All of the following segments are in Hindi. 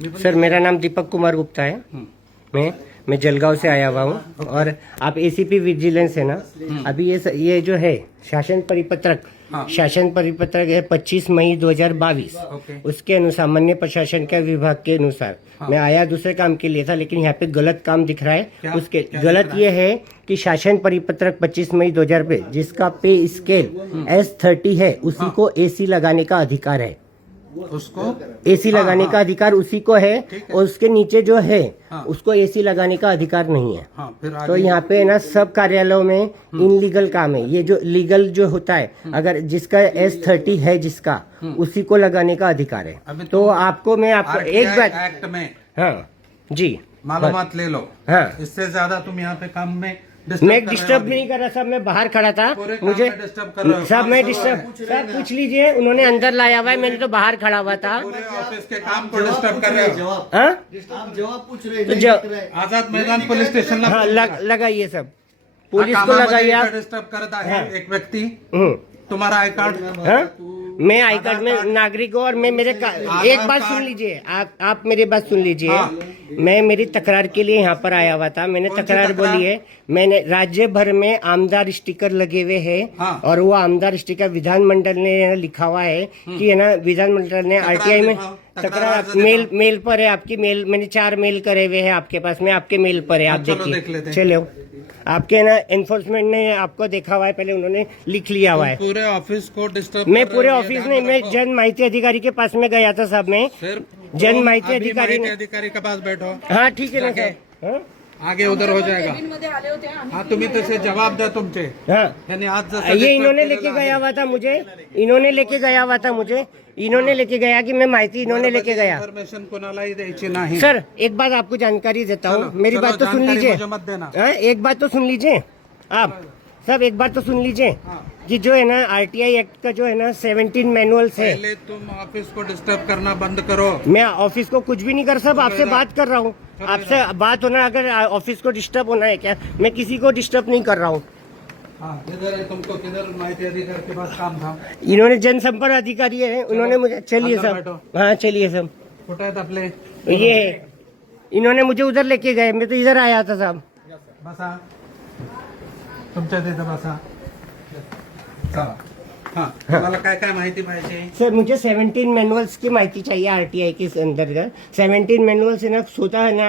सर मेरा नाम दीपक कुमार गुप्ता है। मैं जलगांव से आया हुआ हूँ और आप एसीपी विजिलेंस है ना। अभी ये जो है शासन परिपत्रक शासन परिपत्रक है 25 मई 2022। उसके अनुसार माननीय प्रशासन के विभाग के अनुसार मैं आया दूसरे काम के लिए था, लेकिन यहाँ पे गलत काम दिख रहा है। उसके गलत ये है कि शासन परिपत्रक 25 मई 2022 जिसका पे स्केल S30 है, उसी को एसी लगाने का अधिकार है। उसको एसी लगाने का अधिकार उसी को है और उसके नीचे जो है उसको एसी लगाने का अधिकार नहीं है। तो यहाँ पे ना सब कार्यालयों में इनलीगल काम है। ये जो लीगल जो होता है, अगर जिसका S30 है जिसका, उसी को लगाने का अधिकार है। तो आपको मैं आपको एक बात एक्ट में जी मालूमात ले लो। इससे ज्यादा तुम यहाँ पे काम में मैं डिस्टर्ब नहीं कर रहा साहब, मैं बाहर खड़ा था। मुझे साहब मैं डिस्टर्ब साहब पूछ लीजिए, उन्होंने अंदर लाया हुआ है, मैंने तो बाहर खड़ा हुआ था। ऑफिस के काम को डिस्टर्ब कर रहे हो। आप जवाब पूछ रहे तो आजाद मैदान पुलिस स्टेशन लगाइए सब, पुलिस को लगाइए आप। डिस्टर्ब करता है एक व्यक्ति। तुम्हारा आई कार्ड मैं आई कार्ड में नागरिक हूँ और मैं मेरे एक बात सुन लीजिए, आप मेरी बात सुन लीजिए। मैं मेरी तकरार के लिए यहाँ पर आया हुआ था। मैंने तकरार बोली है। मैंने राज्य भर में आमदार स्टिकर लगे हुए हैं और वो आमदार स्टिकर विधानमंडल ने लिखा हुआ है कि है ना, विधानमंडल ने आरटीआई में तकरार मेल पर है। आपकी मेल मैंने 4 मेल करे हुए हैं आपके पास में, आपके मेल पर है, आप देखिए। चलो आपके ना एनफोर्समेंट ने आपको देखा हुआ है, पहले उन्होंने लिख लिया हुआ है। पूरे ऑफिस को डिस्टर्ब मैं पूरे ऑफिस नहीं, मैं जन माहिती अधिकारी के पास में गया था साहब। मैं जन माहिती अधिकारी के पास बैठो। हाँ ठीक है ना सर, आगे उधर हो जाएगा। हाँ तुम्ही तसे जवाब द्या तुमचे। हाँ आज ये इन्होंने लेके गया हुआ था मुझे, इन्होंने लेके गया हुआ था मुझे, इन्होंने लेके गया कि मैं माहिती इन्होंने लेके गया। इन्फॉर्मेशन कोणालाही द्यायची नाही। सर एक बात आपको जानकारी देता हूँ, मेरी बात तो सुन लीजिए। एक बात तो सुन लीजिए आप सब, एक बात तो सुन लीजिए कि जो है ना आरटीआई एक्ट का जो है ना 17 मैनुअल्स है। पहले तुम ऑफिस को डिस्टर्ब करना बंद करो। मैं ऑफिस को कुछ भी नहीं कर सकता, आपसे बात कर रहा हूँ। आपसे बात होना, अगर ऑफिस को डिस्टर्ब होना है क्या? मैं किसी को डिस्टर्ब नहीं कर रहा हूँ। किधर है तुमको, किधर माहिती अधिकारी के पास काम था? इन्होंने जनसंपर्क अधिकारी है, उन्होंने मुझे चलिए सब। हाँ चलिए सब। कुठे आहेत आपले? ये इन्होंने मुझे उधर लेके गए, मैं तो इधर आया था साहब। बसा तुमच्या तिथं बसा। तुम्हाला काय काय माहिती पाहिजे? सर मुझे 17 मैनुअल्स की माहिती चाहिए आरटीआई के अंतर्गत। 17 मैनुअल्स है ना, स्वतः है ना,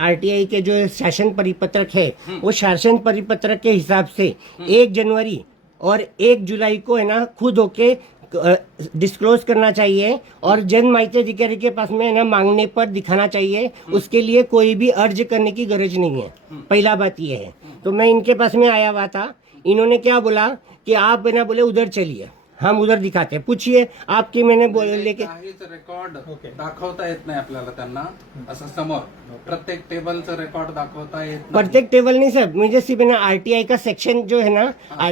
आरटीआई के जो शासन परिपत्रक है, वो शासन परिपत्रक के हिसाब से 1 जनवरी और 1 जुलाई को है ना खुद होके डिस्क्लोज करना चाहिए और जन माहिती अधिकारी के पास में है ना मांगने पर दिखाना चाहिए। उसके लिए कोई भी अर्ज करने की गरज नहीं है। पहला बात ये है। तो मैं इनके पास में आया हुआ था, इन्होंने क्या बोला कि आप है ना, बोले उधर चलिए, हम उधर दिखाते हैं। पूछिए आपकी मैंने लेके रेकॉर्ड दाखवता येत नाही आपल्याला त्यांना असं समोर प्रत्येक टेबलचं रेकॉर्ड दाखवता येत नाही। प्रत्येक टेबल नहीं सर, मुझे सिर्फ ना आरटीआई का सेक्शन जो है ना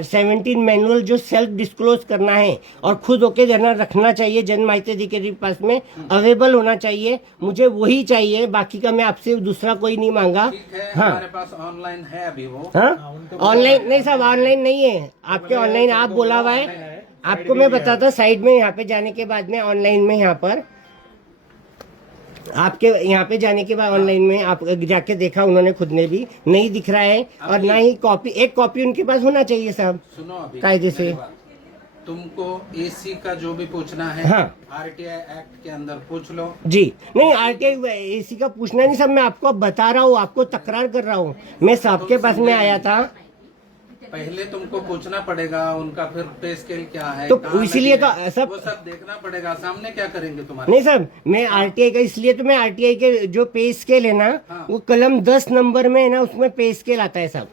17 मैनुअल जो सेल्फ डिस्क्लोज करना है और खुद होके देना रखना चाहिए, जन माहिती अधिकारी के पास में अवेलेबल होना चाहिए। मुझे वही चाहिए, बाकी का मैं आपसे दूसरा कोई नहीं मांगा। हाँ हमारे पास ऑनलाइन है अभी वो। हाँ ऑनलाइन नहीं साहब, ऑनलाइन नहीं है आपके। ऑनलाइन आप बोला हुआ है, आपको मैं बताता साइड में यहाँ पे जाने के बाद में ऑनलाइन में यहाँ पर आपके यहाँ पे जाने के बाद ऑनलाइन में आप जाके देखा, उन्होंने खुद ने भी नहीं दिख रहा है और ना ही कॉपी। एक कॉपी उनके पास होना चाहिए साहब। सुनो अभी कायदे से तुमको एसी का जो भी पूछना है आरटीआई एक्ट के अंदर पूछ लो। जी नहीं, आरटीआई एसी का पूछना नहीं साहब, मैं आपको बता रहा हूँ, आपको तकरार कर रहा हूँ। मैं सबके पास में आया था। पहले तुमको पूछना पड़ेगा उनका, फिर पे स्केल क्या है, तो इसीलिए तो सब वो सब देखना पड़ेगा। सामने क्या करेंगे तुम्हारे? नहीं सर, मैं आरटीआई का इसलिए तो मैं आरटीआई के जो पे स्केल है ना, वो कलम 10 नंबर में है ना, उसमें पे स्केल आता है साहब।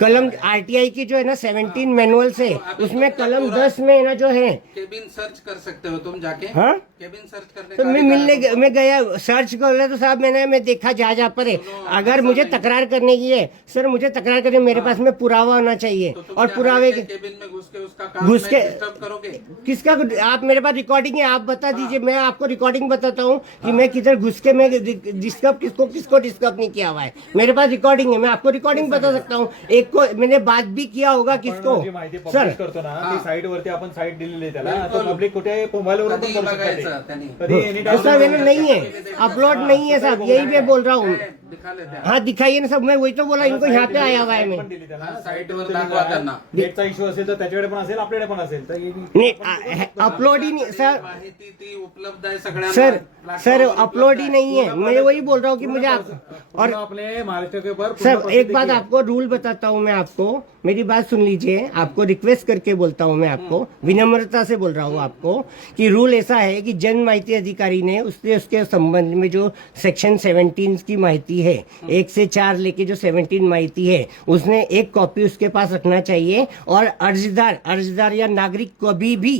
कलम आरटीआई की जो है ना 17 मैनुअल से, उसमें कलम 10 में है ना जो है केबिन सर्च कर सकते हो तुम जाके। हाँ केबिन सर्च करने तो मैं मैं गया सर्च कर रहा तो साहब मैं देखा जहाँ पर है। अगर मुझे तकरार करने की है सर, मुझे तकरार करने मेरे पास में पुरावा होना चाहिए। और पुरावे के केबिन में घुस के उसका काम डिस्टर्ब करोगे? किसका? आप मेरे पास रिकॉर्डिंग है, आप बता दीजिए। मैं आपको रिकॉर्डिंग बताता हूँ कि मैं किधर घुस के मैं डिस्टर्ब किसको डिस्टर्ब नहीं किया हुआ है। मेरे पास रिकॉर्डिंग है, मैं आपको रिकॉर्डिंग बता सकता हूँ। एक को मैंने बात भी किया होगा किसको जी माहिती सर पब्लिश करतो ना ती साईट वरती आपण साईट दिलेली आहे त्याला बिलकुल. आता पब्लिक कुठे मोबाईल वर पण कधी करू शकते बघायचं त्यांनी. कधी एनी टाइम सर मैंने नहीं है अपलोड नहीं है साहब यही मैं बोल रहा हूँ दिखा लेते हैं. हाँ दिखाइए ना सब मैं वही तो बोला इनको यहाँ पे आया हुआ है मैं दिली त्याला हा, साईटवर दाखवा त्यांना. नेटचा इश्यू असेल तर त्याच्याकडे पण असेल आपल्याकडे पण असेल तर हे- नहीं अपलोड ही नहीं सर माहिती ती उपलब्ध आहे सगळ्यांना. सर प्लॅटफॉर्मवर सर उपलब्ध अपलोड ही नहीं है मैं वही बोल रहा हूँ कि मुझे आप और और अपने महाराष्ट्र के ऊपर सर एक बात आपको रूल बताता हूँ मैं आपको मेरी बात सुन लीजिए आपको रिक्वेस्ट करके बोलता हूँ मैं आपको विनम्रता से बोल रहा हूँ आपको कि रूल ऐसा है कि जन माहिती अधिकारी ने उसके संबंध में जो सेक्शन 17 की माहिती है 1 से 4 लेके जो 17 माहिती है उसने एक कॉपी उसके पास रखना चाहिए और अर्जदार या नागरिक कभी भी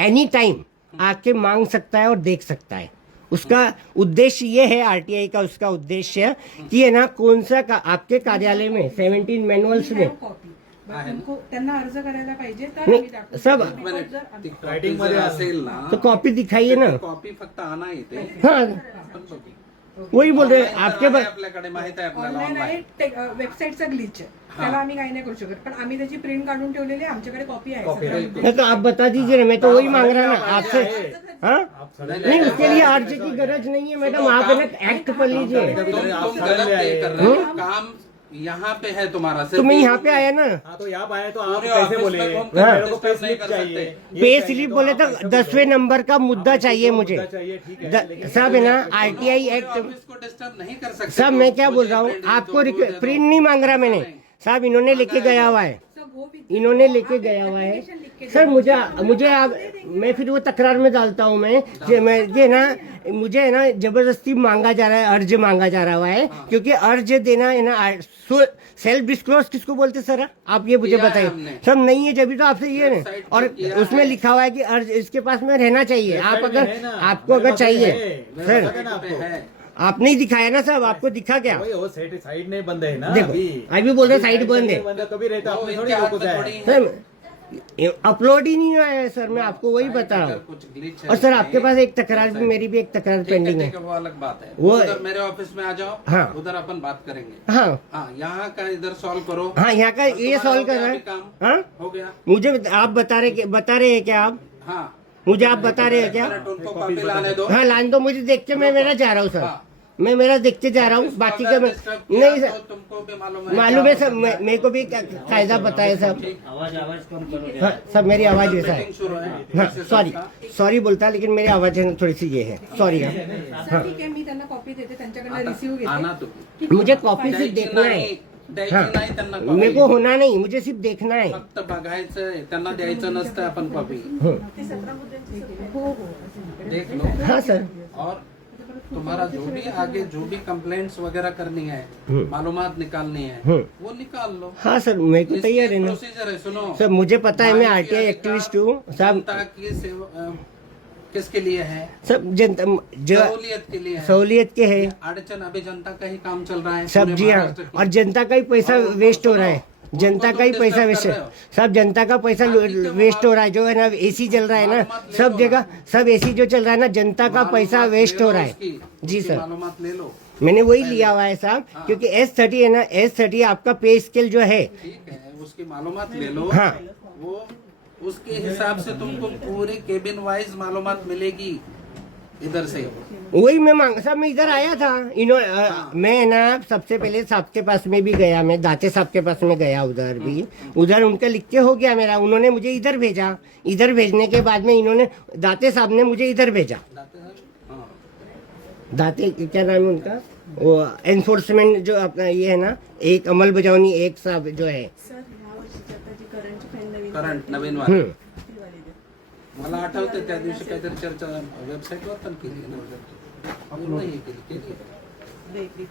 एनी टाइम आके मांग सकता है और देख सकता है उसका उद्देश्य ये है आरटीआई का उसका उद्देश्य कि है ना कौन सा आपके कार्यालय में 17 मैनुअल्स में उनको त्यांना अर्ज करायला पाहिजे तर नहीं, आम्ही दाखवू. सब मिनिट. ती कॉपी रायटिंग जर मध्ये असेल ना तो कॉपी दिखाइए ना कॉपी फक्त आणा येते. हाँ वही बोल रहे हैं आपके आहे पास आपल्याकडे माहित आहे आपल्याला ऑनलाईन ऑनलाईन. आहे वेबसाईटचा ग्लिच आहे त्याला आम्ही काही नाही करू शकत पण आम्ही त्याची प्रिंट काढून ठेवलेली आहे आमच्याकडे कॉपी आहे Copy सगळ्या आहे. मुद्दे. नहीं तो आप बता दीजिए ना मैं तो वही मांग रहा ना आपसे हाँ नहीं उसके लिए आरजे की गरज नहीं है मैडम आप ना एक्ट पढ़ लीजिए तुम गलत ये कर रहे हो. काम यहाँ पे है तुम्हारा. तो मैं यहाँ पे आया ना हाँ तो यहाँ आए तो आप पूरे कैसे ऑफिस बोले में घूम हाँ। मेरे को पे नहीं स्लिप कर चाहिए सकते. ये पे चाहिए, स्लिप तो बोले आप तो कैसे 10वें नंबर का मुद्दा चाहिए मुझे मुद्दा चाहिए, ठीक है, साहब है ना आरटीआई पूरे एक्ट ऑफिस को डिस्टर्ब नहीं कर सकते. साहब मैं क्या बोल रहा हूँ आपको प्रिंट नहीं मांग रहा मैंने साहब इन्होंने लेके गया हुआ है So, go with इन्होंने लेके गया हुआ है सर मुझे आप मैं फिर वो तकरार में डालता हूँ मैं ये ना मुझे है ना जबरदस्ती मांगा जा रहा है अर्ज मांगा जा रहा है क्योंकि अर्ज देना है ना सेल्फ डिस्क्लोज किसको बोलते सर आप ये मुझे किया है बताइए हमने। सब नहीं है जब तो आपसे ये है वेबसाइट और पे किया उसमें है। लिखा हुआ है कि अर्ज इसके पास में रहना चाहिए आप वेबसाइट में अगर है ना, आपको अगर मेरे पास चाहिए है, सर वेबसाइट ना आपको है. आप नहीं दिखाया ना साहब आपको दिखा क्या वही वो साइड नहीं बंद है ना देखो अभी बोल रहे साइड बंद है बंद कभी रहता वो अपने इनके थोड़ी हाथ रोको में जाए थोड़ी है. सर अपलोड ही नहीं हुआ है सर मैं आपको वही बता रहा अगर हूँ कुछ glitch है और सर आपके उसमें, पास एक तकरार भी मेरी भी एक तकरार पेंडिंग है ठीक है, वो अलग बात है. वो- उधर मेरे ऑफिस में आ जाओ. हाँ. उधर अपन बात करेंगे. हाँ हाँ यहाँ का इधर सॉल्व करो. हाँ यहाँ का ये तुम्हारा सॉल्व हो कर गया रहा अभी है काम? हाँ हो गया. मुझे आप बता रहे हैं क्या आप हाँ मुझे आप बता रहे हैं क्या मिनट उनको कॉपी लाने दो. हाँ लान दो मुझे देख के मैं मेरा जा रहा हूँ सर हाँ. मैं मेरा देख के जा रहा हूँ बाकी का मैं डिस्टर्ब किया नहीं तो सर तुमको भी मालूम है. मालूम है सर मेरे को भी कायदा पता है सब हाँ सब मेरी आवाज वैसा है मीटिंग शुरू है. हाँ वैसे सॉरी सबका. सॉरी बोलता है लेकिन मेरी आवाज है ना थोड़ी सी ये है सॉरी हाँ सर ठीक आहे मी त्यांना कॉपी देते त्यांच्याकडनं रिसिव्ह आणा घेते तुम्ही. ठीक आहे? मुझे कॉपी सिर्फ द्यायची देखना है नाही. द्यायची हाँ नाही त्यांना मेरे को कॉपी. होना नहीं मुझे सिर्फ देखना है फक्त बघायचं त्यांना द्यायचं नसतं आपण कॉपी. हो हो देख लो. हाँ सर और तुम्हारा जो भी आगे जो भी कंप्लेंट्स वगैरह करनी है, मालूमात निकालनी है, वो निकाल लो. हाँ सर मेरे को तैयार है ना प्रोसीजर है. सुनो. सर मुझे पता है मैं आरटीआई एक्टिविस्ट हूँ साहब जनता की सेवा किसके लिए है? सब जनता जो सहूलियत के लिए है. सहूलियत के है अड़चन अभी जनता का ही काम चल रहा है. सब पूरे जी हाँ महाराष्ट्र की. और जनता का ही पैसा और उनको वेस्ट हो सुनो, रहा है उनको जनता तुम का ही पैसा disturb वेस्ट कर रहे हो. सब जनता का पैसा वेस्ट हो रहा है जो है ना एसी चल रहा है ना मालूमात ले सब लो जगह सब एसी जो चल रहा है ना जनता का पैसा मालूमात वेस्ट ले हो लो रहा है उसकी. जी उसकी सर मालूमात ले लो. मैंने वही लिया हुआ है साहब क्योंकि S30 है ना S30 आपका पे स्केल जो है ठीक है, उसकी मालूमात ले लो. हाँ वो उसके हिसाब से तुमको पूरे केबिन वाइज मालूमात मिलेगी इधर से. वही मैं मांग साहब मैं इधर आया था मैं ना सबसे पहले साहब के पास में भी गया मैं दाते साहब के पास में गया उधर भी उधर उनका लिख के हो गया मेरा उन्होंने मुझे इधर भेजा इधर भेजने के बाद में इन्होंने दाते साहब ने मुझे इधर भेजा हाँ. दाते क्या नाम है उनका वो एनफोर्समेंट जो अपना ये है ना एक अमल बजावनी एक साहब जो है सर ह्या वर्षीची आता जी करंटची फाईल नवीन करंट नवीन वाले. हम्म. ती वाली द्या. मला आठवतं त्या दिवशी काहीतरी चर्चा वेबसाईटवर पण केली ना. पूर्ण हे केली. दे इकडे.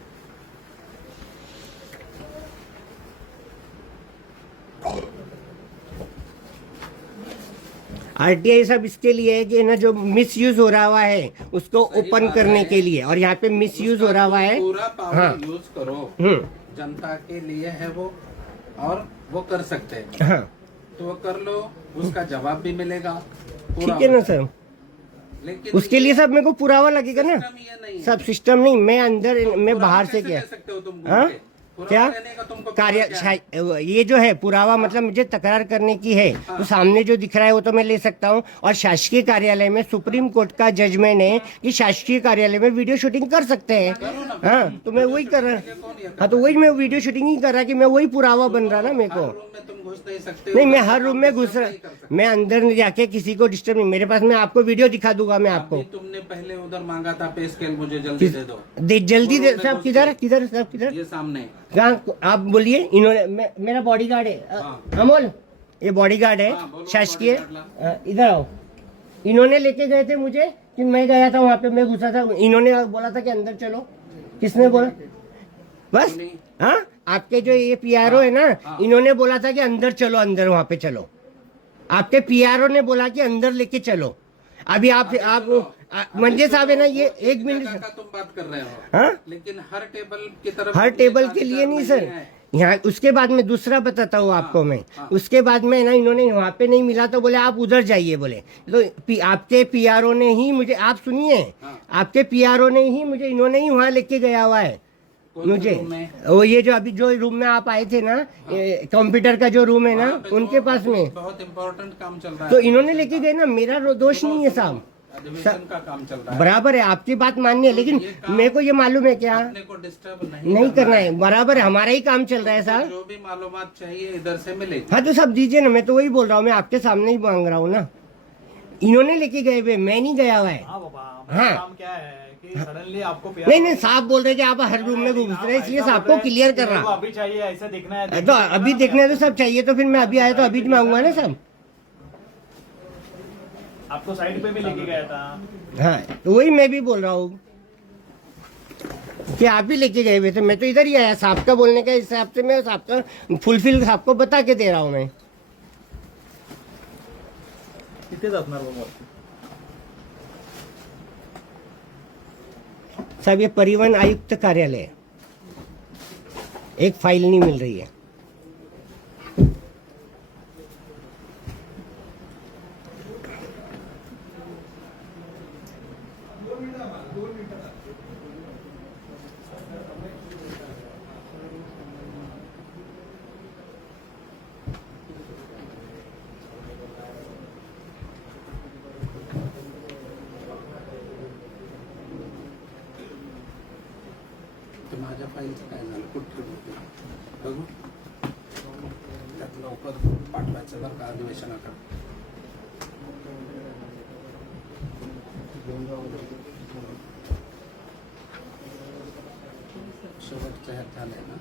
आरटीआई साहब इसके लिए है कि ना जो मिस यूज हो रहा हुआ है उसको सही ओपन बात करने है। के लिए और यहाँ पे मिस यूज हो रहा हुआ है पूरा हाँ। पावर यूज करो. हम्म जनता के लिए है वो. और वो कर सकते हैं हाँ तो वो कर लो. उसका जवाब भी मिलेगा. पूरा ठीक है ना सर लेकिन उसके लिए सब मेरे को पुरावा लगेगा ना सिस्टम ये नहीं है. सब सिस्टम नहीं मैं अंदर मैं पुरावा बाहर से कैसे क्या दे सकते हो तुम घूम हाँ? के? क्या देने का तुमको कार्य power क्या है? ये जो है पुरावा मतलब मुझे तकरार करने की है तो सामने जो दिख रहा है वो तो मैं ले सकता हूँ। और शासकीय कार्यालय में सुप्रीम कोर्ट का जजमेंट है कि शासकीय कार्यालय में वीडियो शूटिंग कर सकते हैं। हाँ तो मैं वही कर रहा। हाँ तो वही मैं वीडियो शूटिंग ही कर रहा कि मैं वही पुरावा बन रहा ना मेरे को। रूम में तुम घुस नहीं सकते नहीं हो, मैं हर रूम में घुस रहा, मैं अंदर नहीं जाके किसी को डिस्टर्ब नहीं। मेरे पास मैं आपको वीडियो दिखा दूंगा मैं आपको। अभी तुमने पहले उधर मांगा था पे स्केल, मुझे जल्दी दे दो। जल्दी दे वो रूम में साहब। घुस किधर के। किधर साहब किधर ये सामने कहाँ आप बोलिए। इन्होंने मेरा बॉडीगार्ड है अमोल, ये बॉडीगार्ड है हाँ, बोलो, शासकीय। बॉडीगार्ड इधर आओ। इन्होंने लेके गए थे मुझे कि मैं गया था वहां पे, मैं घुसा था, इन्होंने बोला था कि अंदर चलो। किसने बोला? बस हाँ आपके जो ये पीआरओ है ना, इन्होंने बोला था कि अंदर चलो, अंदर वहां पे चलो। आपके पीआरओ ने बोला कि अंदर लेके चलो। अभी आप मंजे साहब है ना, ये एक मिनट जगह का तुम बात कर रहे हो, हाँ लेकिन हर टेबल की तरफ हर घुसने टेबल का के लिए अधिकार नहीं सर। है। यहाँ उसके बाद में दूसरा बताता हूँ आपको मैं। उसके बाद में ना इन्होंने वहाँ पे नहीं मिला तो बोले आप उधर जाइए बोले। तो आपके पीआरओ ने ही मुझे, आप सुनिए, आपके पीआरओ ने ही मुझे, इन्होंने ही वहाँ लेके गया हुआ है मुझे। वो ये जो अभी जो रूम में आप आए थे ना, कंप्यूटर का जो रूम है ना, उनके पास में बहुत इम्पोर्टेंट काम चल रहा है, तो इन्होंने लेके गए ना। मेरा दोष नहीं है साहब, अधिवेशन का काम चल रहा है। बराबर है, आपकी बात मान्य है, लेकिन मेरे को ये मालूम है क्या अपने को डिस्टर्ब नहीं नहीं करना है। बराबर है, हमारा ही काम चल रहा है साहब। जो भी मालूमात चाहिए इधर से मिलेगी। हाँ तो सब दीजिए ना, मैं तो वही बोल रहा हूँ, मैं आपके सामने ही मांग रहा हूँ ना। इन्होंने लेके गए हुए, मैं नहीं गया हुआ है। हाँ बाबा, हाँ। मेरा काम क्या है कि सडनली आपको प्यार नहीं नहीं, साहब बोल रहे कि आप हर रूम में घुस रहे हैं, इसलिए आपको क्लियर कर रहा हूँ। अभी चाहिए, ऐसा देखना है तो अभी देखना है तो सब चाहिए, तो फिर मैं अभी आया तो अभी मांगूंगा ना सब। आपको साइड पे भी लेके गया था। हाँ तो वही मैं भी बोल रहा हूँ कि आप ही लेके गए हुए थे, मैं तो इधर ही आया। साहब का बोलने का हिसाब से मैं साहब का फुलफिल आपको बता के दे रहा हूँ मैं। तिथेच असणार बाबा। साहब ये परिवहन आयुक्त कार्यालय है, एक फाइल नहीं मिल रही है। तर माझ्या फाईलचं काय झालं, कुठे होते बघू, त्यात लवकर पाठवायचं बरं का अधिवेशनाकडे। शेवटच्या ह्यात झालंय ना।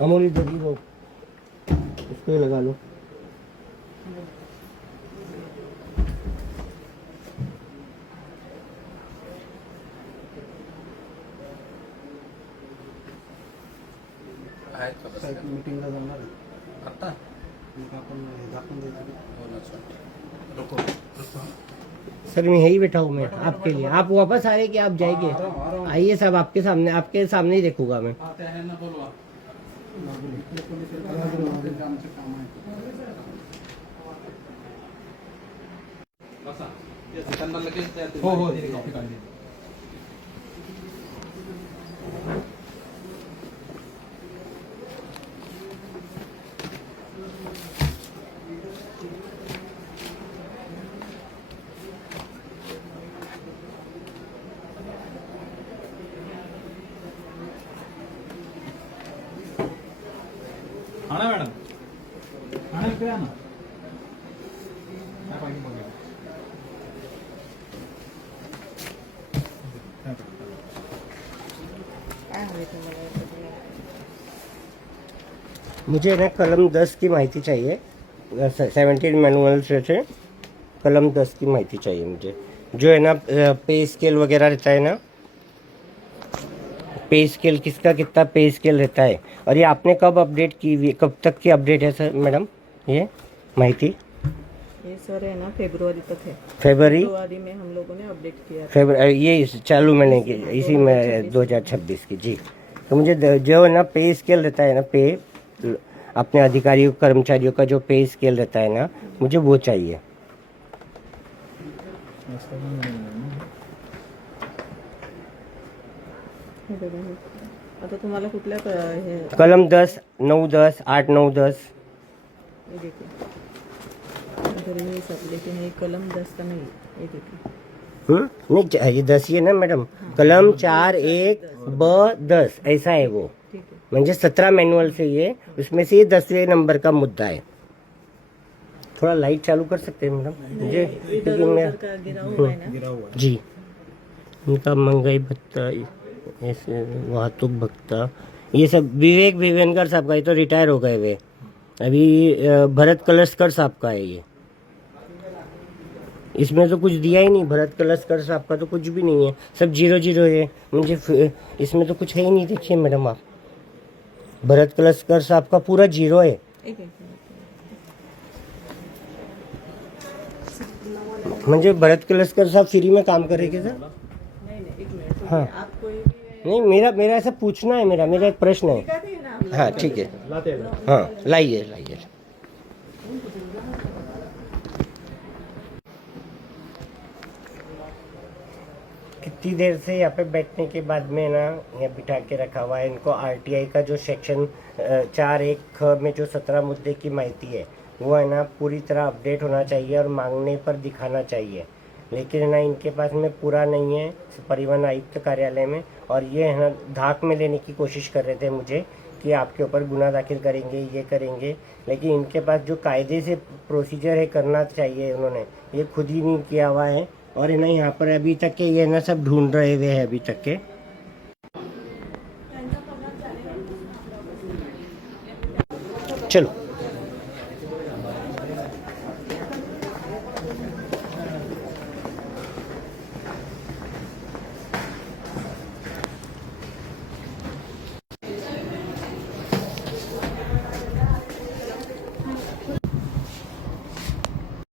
अमोली दगी वो इसको ही लगा लो। आहेत का बसल्या? मीटिंगला जाणार आहे. आता मग आपण हे दाखवून द्यायचं. हो ना, सर. रुको. सर मैं यही बैठा हूँ मैं आपके लिए। आप वापस आ रहे कि आप जाएंगे? आइए साहब, आपके सामने ही देखूंगा मैं। ते आहे ना, बोलवा. आमचं काम आहे. बसा. त्यांना लगेच द्या ते. हो, हा ना मॅडम, हा ना, इकडे या ना. काय पाहिजे बघा. मुझे ना कलम 10 की माहिती चाहिए। 17 मैनुअल से कलम 10 की माहिती चाहिए मुझे। जो है ना पे स्केल वगैरह रहता है ना, पे स्केल किसका कितना पे स्केल रहता है, और ये आपने कब अपडेट की हुई, कब तक की अपडेट है सर मैडम ये माहिती? ये सर है ना फरवरी तक है। फरवरी में हम लोगों ने अपडेट किया था। फरवरी ये चालू महीने की, इसी में 2026 की जी। तो मुझे जो है ना पे स्केल रहता है ना, पे अपने अधिकारियों कर्मचारियों का जो पे स्केल रहता है ना, मुझे वो चाहिए। जास्त पण नाही ना. हे बघा हे. आता तुम्हाला कुठल्या हे कलम 10, 9, 10, 8, 9, 10। ये देखिए अगर ये सब लेकिन ये कलम 10 का नहीं है। ये देखिए नहीं ये 10 ही है ना मैडम। कलम 4, 1, ब 10 ऐसा है वो। ठीक है। म्हणजे 17 मैनुअल से ये, उसमें से ये 10वें नंबर का मुद्दा है। थोड़ा लाइट चालू कर सकते हैं मैडम मुझे, इधर क्योंकि मैं उधर का गिरा हुआ है ना। गिरा हुआ है। जी इनका महंगाई भत्ता, ऐसे वाहतूक भत्ता, ये सब विवेक विवेनकर साहब का, ये तो रिटायर हो गए वे। अभी भरत कलशकर साहब का है ये। इसमें तो कुछ दिया ही नहीं, भरत कलशकर साहब का तो कुछ भी नहीं है, सब 0-0 है। मुझे इसमें तो कुछ है ही नहीं। देखिए मैडम आप, भरत कलशकर साहब का पूरा 0 है। एक एक म्हणजे भरत कलशकर साहब फ्री में काम करेंगे सर? नहीं नहीं एक मिनट। हाँ आप कोई भी नहीं, मेरा ऐसा पूछना है, मेरा एक प्रश्न है। दिखाते हैं ना आप। हाँ ठीक है, लाते हैं। हाँ लाइए। कितनी देर से यहाँ पे बैठने के बाद में ना यहाँ बिठा के रखा हुआ है इनको। आरटीआई का जो सेक्शन 4(1) में जो 17 मुद्दे की माहिती है वो है ना पूरी तरह अपडेट होना चाहिए और मांगने पर दिखाना चाहिए, लेकिन है ना इनके पास में पूरा नहीं है परिवहन आयुक्त कार्यालय में। और ये है ना धाक में लेने की कोशिश कर रहे थे मुझे कि आपके ऊपर गुना दाखिल करेंगे, ये करेंगे, लेकिन इनके पास जो कायदे से प्रोसीजर है करना चाहिए उन्होंने, ये खुद ही नहीं किया हुआ है। और है ना यहाँ पर अभी तक के ये ना सब ढूंढ रहे हुए हैं अभी तक के। चलो